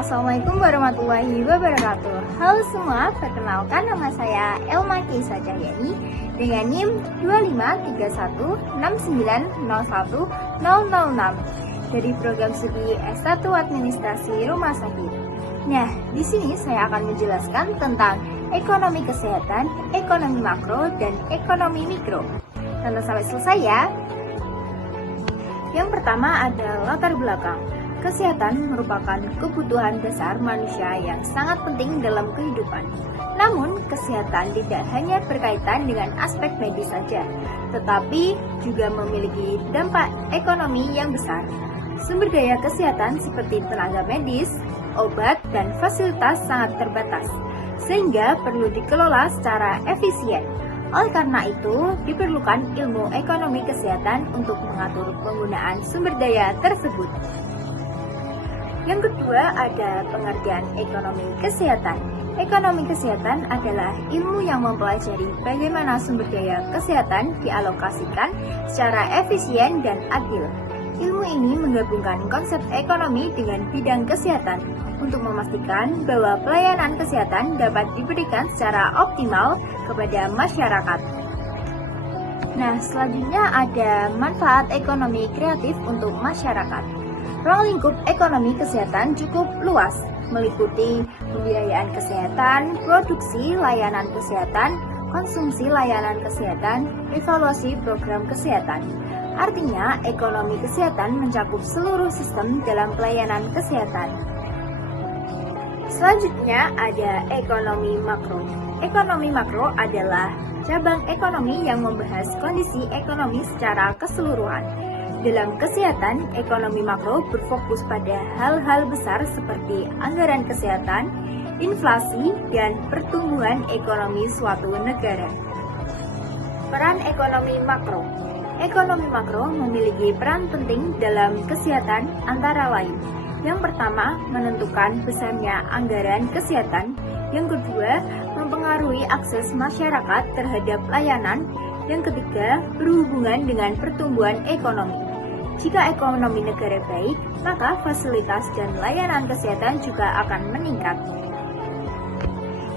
Assalamualaikum warahmatullahi wabarakatuh. Halo semua, perkenalkan nama saya Elma Keisa Cahyani dengan NIM 25316901006 dari program studi S1 Administrasi Rumah Sakit. Nah, di sini saya akan menjelaskan tentang ekonomi kesehatan, ekonomi makro, dan ekonomi mikro. Tonton sampai selesai ya. Yang pertama ada latar belakang. Kesehatan merupakan kebutuhan dasar manusia yang sangat penting dalam kehidupan. Namun, kesehatan tidak hanya berkaitan dengan aspek medis saja, tetapi juga memiliki dampak ekonomi yang besar. Sumber daya kesehatan seperti tenaga medis, obat, dan fasilitas sangat terbatas, sehingga perlu dikelola secara efisien. Oleh karena itu, diperlukan ilmu ekonomi kesehatan untuk mengatur penggunaan sumber daya tersebut. Yang kedua ada pengertian ekonomi kesehatan. Ekonomi kesehatan adalah ilmu yang mempelajari bagaimana sumber daya kesehatan dialokasikan secara efisien dan adil. Ilmu ini menggabungkan konsep ekonomi dengan bidang kesehatan untuk memastikan bahwa pelayanan kesehatan dapat diberikan secara optimal kepada masyarakat. Nah, selanjutnya ada manfaat ekonomi kreatif untuk masyarakat. Ruang lingkup ekonomi kesehatan cukup luas, meliputi pembiayaan kesehatan, produksi layanan kesehatan, konsumsi layanan kesehatan, evaluasi program kesehatan. Artinya, ekonomi kesehatan mencakup seluruh sistem dalam pelayanan kesehatan. Selanjutnya ada ekonomi makro. Ekonomi makro adalah cabang ekonomi yang membahas kondisi ekonomi secara keseluruhan. Dalam kesehatan, ekonomi makro berfokus pada hal-hal besar seperti anggaran kesehatan, inflasi, dan pertumbuhan ekonomi suatu negara. Peran ekonomi makro. Ekonomi makro memiliki peran penting dalam kesehatan antara lain. Yang pertama, menentukan besarnya anggaran kesehatan. Yang kedua, mempengaruhi akses masyarakat terhadap layanan. Yang ketiga, berhubungan dengan pertumbuhan ekonomi. Jika ekonomi negara baik, maka fasilitas dan layanan kesehatan juga akan meningkat.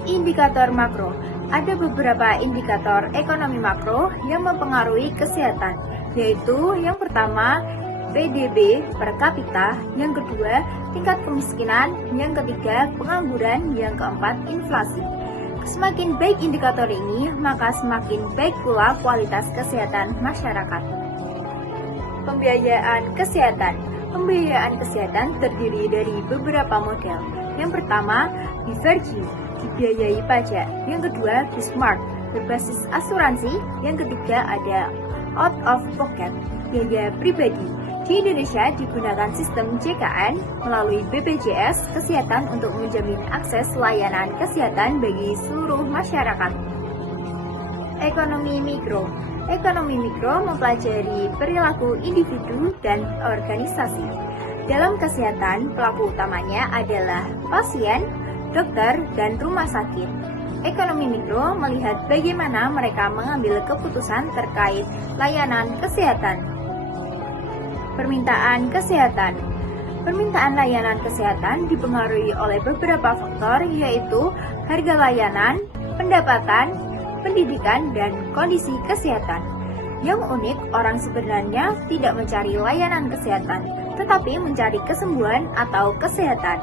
Indikator makro. Ada beberapa indikator ekonomi makro yang mempengaruhi kesehatan, yaitu yang pertama, PDB per kapita, yang kedua, tingkat kemiskinan, yang ketiga, pengangguran, yang keempat, inflasi. Semakin baik indikator ini, maka semakin baik pula kualitas kesehatan masyarakat. Pembiayaan kesehatan. Pembiayaan kesehatan terdiri dari beberapa model. Yang pertama, divergi, dibiayai pajak. Yang kedua, Bismart, berbasis asuransi. Yang ketiga ada out of pocket, biaya pribadi. Di Indonesia digunakan sistem JKN melalui BPJS Kesehatan untuk menjamin akses layanan kesehatan bagi seluruh masyarakat. Ekonomi mikro. Ekonomi mikro mempelajari perilaku individu dan organisasi. Dalam kesehatan, pelaku utamanya adalah pasien, dokter, dan rumah sakit. Ekonomi mikro melihat bagaimana mereka mengambil keputusan terkait layanan kesehatan. Permintaan kesehatan. Permintaan layanan kesehatan dipengaruhi oleh beberapa faktor, yaitu harga layanan, pendapatan, pendidikan, dan kondisi kesehatan. Yang unik, orang sebenarnya tidak mencari layanan kesehatan, tetapi mencari kesembuhan atau kesehatan.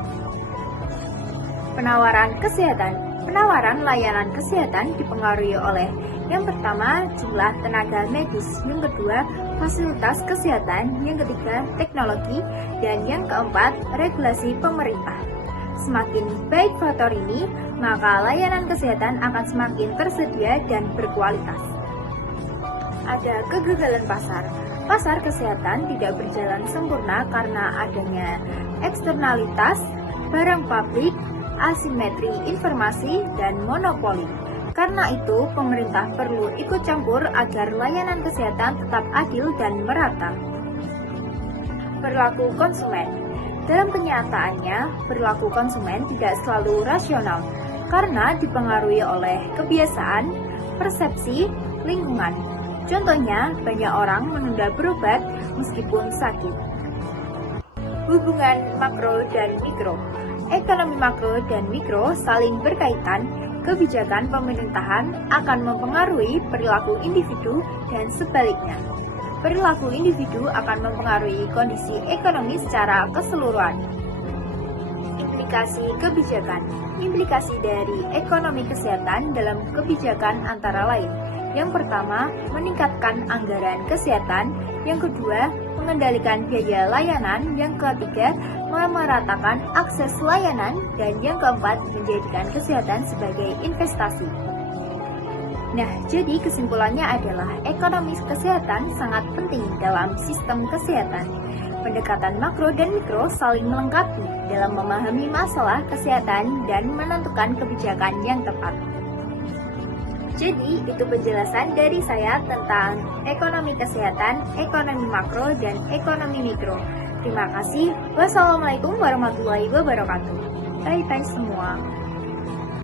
Penawaran kesehatan. Penawaran layanan kesehatan dipengaruhi oleh yang pertama, jumlah tenaga medis, yang kedua, fasilitas kesehatan, yang ketiga, teknologi, dan yang keempat, regulasi pemerintah. Semakin baik faktor ini, maka layanan kesehatan akan semakin tersedia dan berkualitas. Ada kegagalan pasar. Pasar kesehatan tidak berjalan sempurna karena adanya eksternalitas, barang publik, asimetri informasi, dan monopoli. Karena itu, pemerintah perlu ikut campur agar layanan kesehatan tetap adil dan merata. Perilaku konsumen. Dalam kenyataannya, perilaku konsumen tidak selalu rasional karena dipengaruhi oleh kebiasaan, persepsi, lingkungan. Contohnya, banyak orang menunda berobat meskipun sakit. Hubungan makro dan mikro. Ekonomi makro dan mikro saling berkaitan. Kebijakan pemerintahan akan mempengaruhi perilaku individu dan sebaliknya. Perilaku individu akan mempengaruhi kondisi ekonomi secara keseluruhan. Implikasi kebijakan. Implikasi dari ekonomi kesehatan dalam kebijakan antara lain. Yang pertama, meningkatkan anggaran kesehatan. Yang kedua, mengendalikan biaya layanan. Yang ketiga, memeratakan akses layanan. Dan yang keempat, menjadikan kesehatan sebagai investasi. Nah, jadi kesimpulannya adalah ekonomi kesehatan sangat penting dalam sistem kesehatan. Pendekatan makro dan mikro saling melengkapi dalam memahami masalah kesehatan dan menentukan kebijakan yang tepat. Jadi, itu penjelasan dari saya tentang ekonomi kesehatan, ekonomi makro, dan ekonomi mikro. Terima kasih. Wassalamualaikum warahmatullahi wabarakatuh. Bye-bye semua.